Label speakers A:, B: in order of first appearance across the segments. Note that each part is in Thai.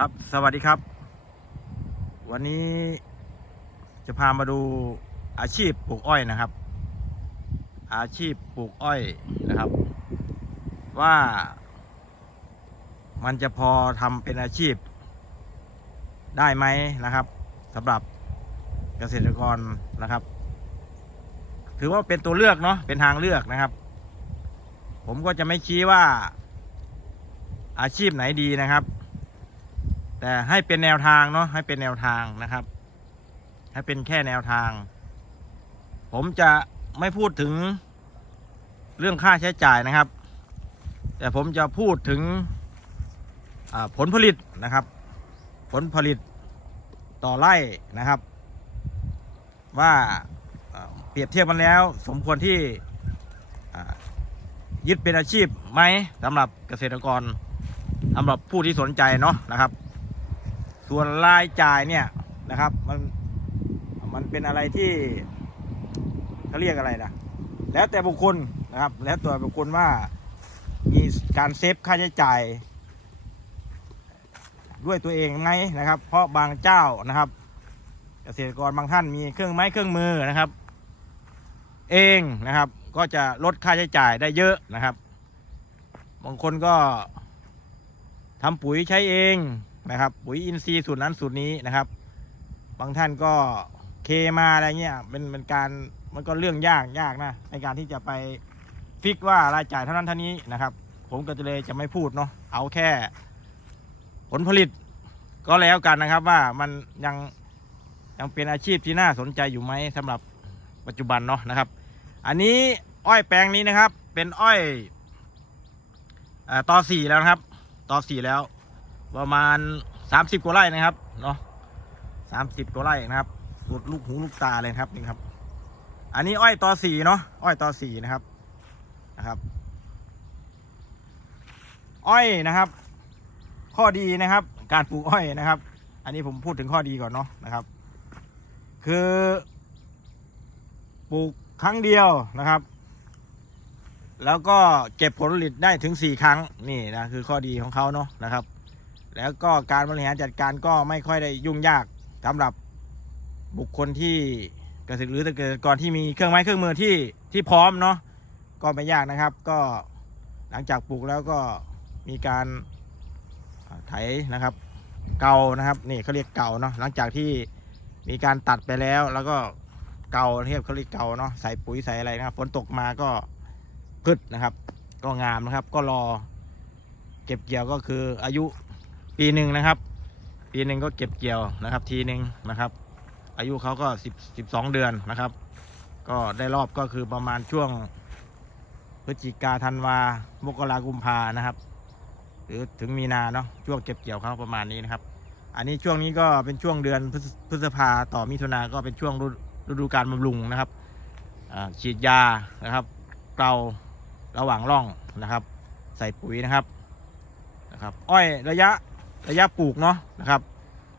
A: ครับ สวัสดีครับ วันนี้จะพามาดูอาชีพปลูกอ้อยนะครับ อาชีพปลูกอ้อยนะครับ ว่ามันจะพอทำเป็นอาชีพได้ไหมนะครับสำหรับเกษตรกรนะครับ ถือว่าเป็นตัวเลือกเนาะเป็นทางเลือกนะครับ ผมก็จะไม่ชี้ว่าอาชีพไหนดีนะครับ แต่ให้เป็นแนวทางเนาะให้เป็นแนวทางนะครับ ให้เป็นแค่แนวทาง ผมจะไม่พูดถึงเรื่องค่าใช้จ่ายนะครับ แต่ผมจะพูดถึงผลผลิตนะครับ ผลผลิตต่อไร่นะครับ ว่าเปรียบเทียบกันแล้ว สมควรที่ยึดเป็นอาชีพไหมสำหรับเกษตรกรสำหรับผู้ที่สนใจเนาะนะครับ ส่วนรายจ่ายเนี่ยนะครับ มันมันเป็นอะไรที่เขาเรียกอะไรนะแล้วแต่บุคคลนะครับ แล้วแต่บุคคลว่ามีการเซฟค่าใช้จ่าย ด้วยตัวเองไหมนะครับ เพราะบางเจ้านะครับ เกษตรกรบางท่านมีเครื่องไม้เครื่องมือนะครับ เองนะครับ ก็จะลดค่าใช้จ่ายได้เยอะนะครับ บางคนก็ทำปุ๋ยใช้เอง นะครับปุ๋ยอินทรีย์สูตรนั้นสูตรนี้นะครับ บางท่านก็เคมาอะไรเงี้ยเป็นเป็นการมันก็เรื่องยากยากนะในการที่จะไปฟิกว่ารายจ่ายเท่านั้นเท่านี้นะครับ ผมก็จะเลยจะไม่พูดเนาะเอาแค่ผลผลิตก็แล้วกันนะครับว่ามันยังยังเป็นอาชีพที่น่าสนใจอยู่ไหมสำหรับปัจจุบันเนาะนะครับ อันนี้อ้อยแปลงนี้นะครับ เป็นอ้อยเอ่อต่อสี่แล้วนะครับ ต่อสี่แล้ว ประมาณสามสิบกว่าไร่นะครับเนาะสามสิบกว่าไร่นะครับสุดลูกหูลูกตาเลยครับนี่ครับ อันนี้อ้อยต่อสี่เนาะอ้อยต่อสี่นะครับนะครับ อ้อยนะครับ ข้อดีนะครับ การปลูกอ้อยนะครับ อันนี้ผมพูดถึงข้อดีก่อนเนาะนะครับ คือปลูกครั้งเดียวนะครับ แล้วก็เก็บผลผลิตได้ถึงสี่ครั้งนี่นะคือข้อดีของเขาเนาะนะครับ แล้วก็การบริหารจัดการก็ไม่ค่อยได้ยุ่งยากสำหรับบุคคลที่เกษตรหรือเกษตรกรที่มีเครื่องไม้เครื่องมือที่ที่พร้อมเนาะก็ไม่ยากนะครับ ก็หลังจากปลูกแล้วก็มีการไถนะครับ เกานะครับนี่เขาเรียกเกาเนาะหลังจากที่มีการตัดไปแล้วแล้วก็เกาเรียกเขาเรียกเกาเนาะใส่ปุ๋ยใส่อะไรนะครับฝนตกมาก็พืชนะครับ ก็งามนะครับ ก็รอ เก็บเกี่ยวก็คืออายุ ปีหนึ่งนะครับ ปีหนึ่งก็เก็บเกี่ยวนะครับ ทีหนึ่งนะครับ อายุเขาก็สิบสิบสองเดือนนะครับ ก็ได้รอบก็คือประมาณช่วงพฤศจิกาธันวามกรากุมภานะครับ หรือถึงมีนาเนาะช่วงเก็บเกี่ยวเขาประมาณนี้นะครับ อันนี้ช่วงนี้ก็เป็นช่วงเดือนพฤษภาต่อมิถุนาก็เป็นช่วงฤดูการบำรุงนะครับฉีดยานะครับเกลาระหว่างร่องนะครับ ใส่ปุ๋ยนะครับนะครับ อ้อยระยะ ระยะปลูกเนาะนะครับ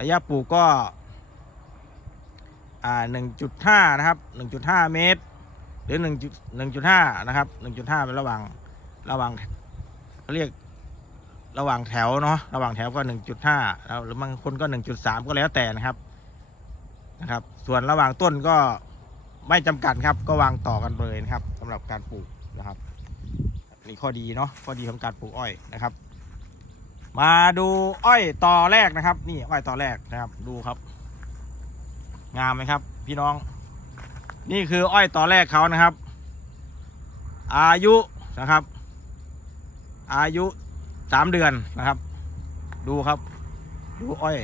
A: ระยะปลูกก็อ่าหนึ่งจุดห้านะครับหนึ่งจุดห้าเมตร หรือหนึ่งจุดหนึ่งจุดห้านะครับหนึ่งจุดห้าเป็นระหว่างระหว่างเขาเรียกระหว่างแถวเนาะระหว่างแถวก็หนึ่งจุดห้าแล้วหรือบางคนก็หนึ่งจุดสามก็แล้วแต่นะครับนะครับ ส่วนระหว่างต้นก็ไม่จำกัดครับ ก็วางต่อกันเลยนะครับสำหรับการปลูกนะครับนี่ข้อดีเนาะข้อดีของการปลูกอ้อยนะครับ มาดูอ้อยต่อแรกนะครับ นี่อ้อยต่อแรกนะครับ ดูครับ งามไหมครับ พี่น้อง นี่คืออ้อยต่อแรกเขานะครับ อายุนะครับ อายุสามเดือนนะครับ ดูครับ ดูอ้อย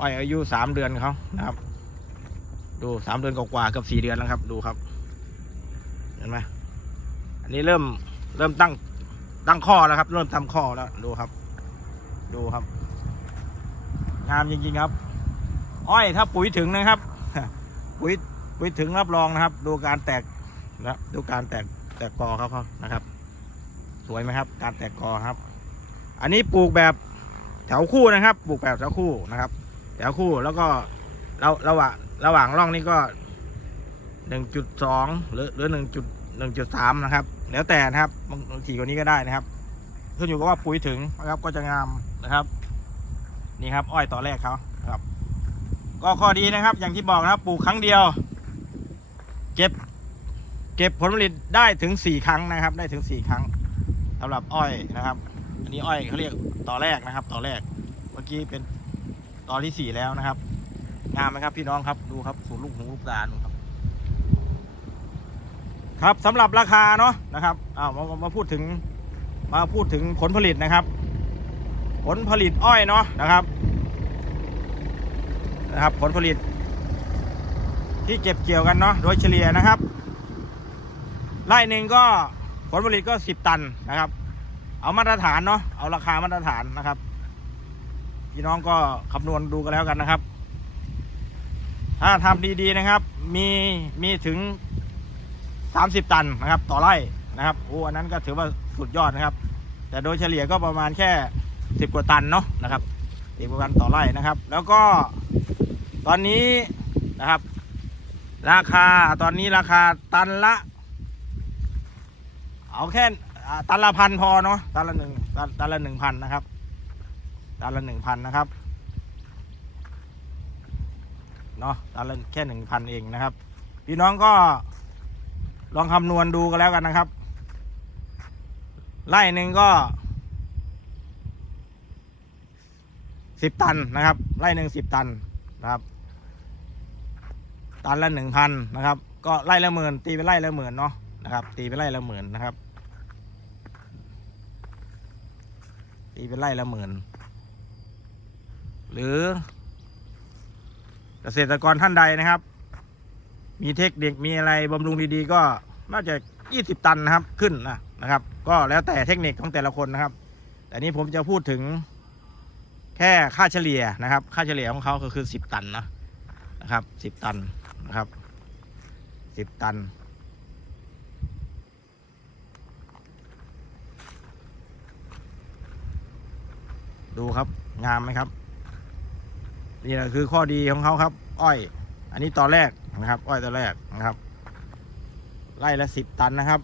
A: อ้อยอายุสามเดือนเขานะครับ ดูสามเดือนกว่าๆเกับสี่เดือนแล้วครับ ดูครับ เห็นไหมอันนี้เริ่มเริ่มตั้งตั้งข้อแล้วครับ เริ่มทำข้อแล้วดูครับ ดูครับ งามจริงๆครับ อ้อยถ้าปุ๋ยถึงนะครับ ปุ๋ยปุ๋ยถึงรับรองนะครับ ดูการแตกนะดูการแตกแตกกอเขาเขานะครับ สวยไหมครับ การแตกกอครับ อันนี้ปลูกแบบแถวคู่นะครับ ปลูกแบบแถวคู่นะครับ แถวคู่แล้วก็เราระหว่างระหว่างร่องนี่ก็หนึ่งจุดสองหรือหรือหนึ่งจุดหนึ่งจุดสามนะครับ แล้วแต่นะครับบางบางทีกว่านี้ก็ได้นะครับ ขึ้นอยู่กับว่าปุ๋ยถึงนะครับก็จะงามนะครับ นี่ครับ อ้อยต่อแรกเขาครับ ก็ข้อดีนะครับ อย่างที่บอกนะครับปลูกครั้งเดียว เก็บ เก็บผลผลิตได้ถึงสี่ครั้งนะครับ ได้ถึงสี่ครั้งสำหรับอ้อยนะครับ อันนี้อ้อยเขาเรียกต่อแรกนะครับ ต่อแรกเมื่อกี้เป็นต่อที่สี่แล้วนะครับงามไหมครับพี่น้องครับดูครับสูลูกหูลูกตาดูครับครับสำหรับราคาเนาะนะครับอ้าวมามาพูดถึง มาพูดถึงผลผลิตนะครับ ผลผลิตอ้อยเนาะนะครับนะครับ ผลผลิต ที่เก็บเกี่ยวกันเนาะโดยเฉลี่ยนะครับไร่หนึ่งก็ผลผลิตก็สิบตันนะครับ เอามาตรฐานเนาะเอาราคามาตรฐานนะครับพี่น้องก็คำนวณดูกันแล้วกันนะครับ ถ้าทำดีๆนะครับ มีมีถึง30ตันนะครับ ต่อไร่นะครับโอ้อันนั้นก็ถือว่า สุดยอดนะครับ แต่โดยเฉลี่ยก็ประมาณแค่ 10 กว่าตันเนาะนะครับสิบกว่าตันต่อไร่นะครับ แล้วก็ตอนนี้นะครับ ราคาตอนนี้ราคาตันละ เอาแค่ตันละพันพอเนาะตันละหนึ่งตตันละหนึ่งพันนะครับ ตันละหนึ่งพันนะครับเนาะตันละแค่หนึ่งพันเองนะครับ พี่น้องก็ลองคำนวณดูกันแล้วกันนะครับ ไร่หนึ่งก็สิบตันนะครับ ไร่หนึ่งสิบตันนะครับ ตันละหนึ่งพันนะครับ ก็ไร่ละหมื่นตีไปไร่ละหมื่นเนาะนะครับ ตีไปไร่ละหมื่นนะครับ ตีเป็นไร่ละหมื่นหรือ เกษตรกรท่านใดนะครับ มีเทคนิคมีอะไรบำรุงดีๆ ก็น่าจะ20ตันนะครับขึ้นนะ นะครับ ก็แล้วแต่เทคนิคของแต่ละคนนะครับ แต่นี้ผมจะพูดถึงแค่ค่าเฉลี่ยนะครับ ค่าเฉลี่ยของเขาก็คือ 10 ตันนะนะครับ 10 ตันนะครับ 10 ตัน ดูครับงามไหมครับ นี่แหละคือข้อดีของเขาครับ อ้อย อันนี้ตอนแรกนะครับ อ้อยตอนแรกนะครับไร่ละสิบตันนะครับ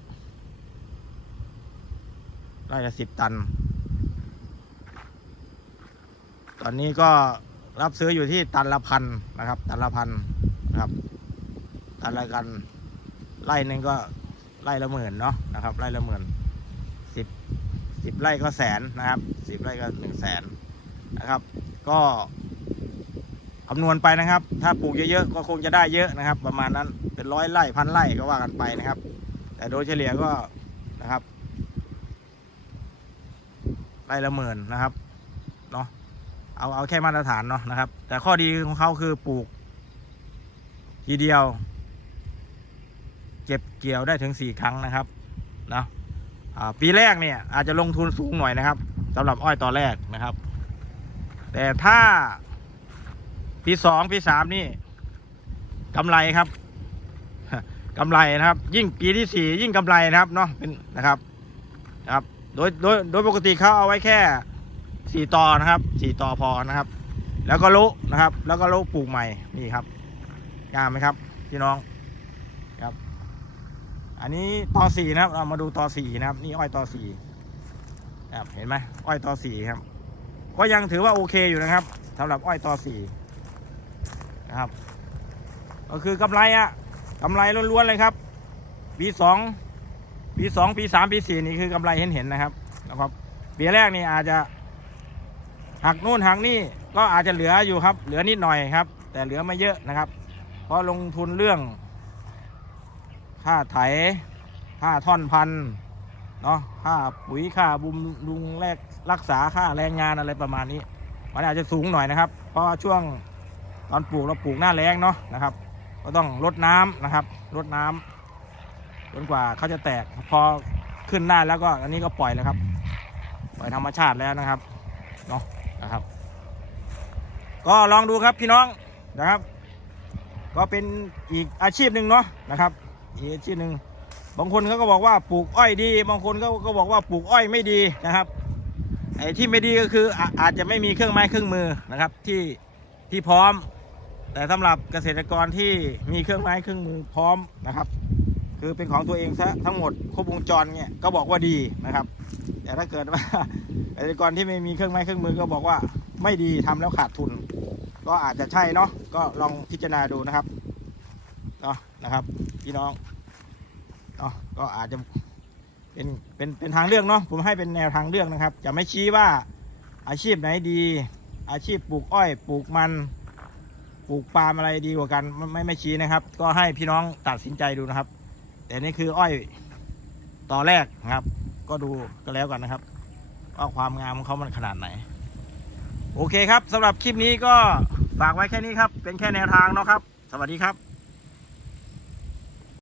A: ไร่ละสิบตัน ตอนนี้ก็รับซื้ออยู่ที่ตันละพันนะครับ ตันละพันนะครับ ตันละกัน ไร่หนึ่งก็ไร่ละหมื่นเนาะนะครับ ไร่ละหมื่นสิบสิบไร่ก็แสนนะครับสิบไร่ก็หนึ่งแสนนะครับ ก็คำนวณไปนะครับ ถ้าปลูกเยอะๆก็คงจะได้เยอะนะครับ ประมาณนั้นเป็นร้อยไร่พันไร่ก็ว่ากันไปนะครับ แต่โดยเฉลี่ยก็นะครับ ไร่ละหมื่นนะครับเนาะเอาเอาแค่มาตรฐานเนาะนะครับ แต่ข้อดีของเขาคือปลูก ทีเดียว เก็บเกี่ยวได้ถึงสี่ครั้งนะครับเนาะปีแรกเนี่ยอาจจะลงทุนสูงหน่อยนะครับสำหรับอ้อยตอนแรกนะครับ แต่ถ้าปีสองปีสามนี่กำไรครับกำไรนะครับ ยิ่งปีที่สี่ยิ่งกำไรนะครับเนาะเป็นนะครับครับ โดยโดยโดยปกติเขาเอาไว้แค่สี่ต่อนะครับสี่ต่อพอนะครับ แล้วก็ลุนะครับ แล้วก็ลุปลูกใหม่นี่ครับงามไหมครับพี่น้องครับ อันนี้ต่อสี่นะครับเรามาดูต่อสี่นะครับ นี่อ้อยต่อสี่ครับเห็นไหมอ้อยต่อสี่ครับ ก็ยังถือว่าโอเคอยู่นะครับสำหรับอ้อยต่อสี่นะครับ ก็คือกำไรอะกำไรล้วนๆเลยครับปีสอง ปีสองปีสามปีสี่นี่คือกำไรเห็นๆนนะครับนะครับปีแรกนี่อาจจะหักนู่นหักนี่ก็อาจจะเหลืออยู่ครับ เหลือนิดหน่อยครับ แต่เหลือไม่เยอะนะครับ เพราะลงทุนเรื่อง ค่าไถค่าท่อนพันเนาะค่าปุ๋ยค่าบุมลุงแรกรักษาค่าแรงงานอะไรประมาณนี้มันอาจจะสูงหน่อยนะครับ เพราะว่าช่วงตอนปลูกเราปลูกหน้าแรงเนาะนะครับ ก็ต้องรดน้ำนะครับรดน้ำ จนกว่าเขาจะแตกพอขึ้นได้แล้วก็อันนี้ก็ปล่อยแล้วครับ ปล่อยธรรมชาติแล้วนะครับเนาะนะครับ ก็ลองดูครับพี่น้องนะครับ ก็เป็นอีกอาชีพหนึ่งเนาะนะครับอีกอาชีพหนึ่งบางคนเขาก็บอกว่าปลูกอ้อยดี บางคนเขาก็บอกว่าปลูกอ้อยไม่ดีนะครับไอ้ที่ไม่ดีก็คืออาอาจจะไม่มีเครื่องไม้เครื่องมือนะครับที่ที่พร้อม แต่สำหรับเกษตรกรที่มีเครื่องไม้เครื่องมือพร้อมนะครับ คือเป็นของตัวเองซะทั้งหมดครบวงจรเนี่ยก็บอกว่าดีนะครับ แต่ถ้าเกิดว่าเกษตรกรที่ไม่มีเครื่องไม้เครื่องมือก็บอกว่าไม่ดีทำแล้วขาดทุน ก็อาจจะใช่เนาะก็ลองพิจารณาดูนะครับเนาะนะครับพี่น้องเนาะก็อาจจะเป็นเป็นเป็นทางเลือกเนาะผมให้เป็นแนวทางเลือกนะครับ จะไม่ชี้ว่าอาชีพไหนดี อาชีพปลูกอ้อยปลูกมันปลูกปาล์มอะไรดีกว่ากันไม่ไม่ชี้นะครับ ก็ให้พี่น้องตัดสินใจดูนะครับ แต่นี่คืออ้อยต่อแรกนะครับ ก็ดูก็แล้วกันนะครับว่าความงามของเขามันขนาดไหน โอเคครับสำหรับคลิปนี้ก็ฝากไว้แค่นี้ครับ เป็นแค่แนวทางเนาะครับ สวัสดีครับ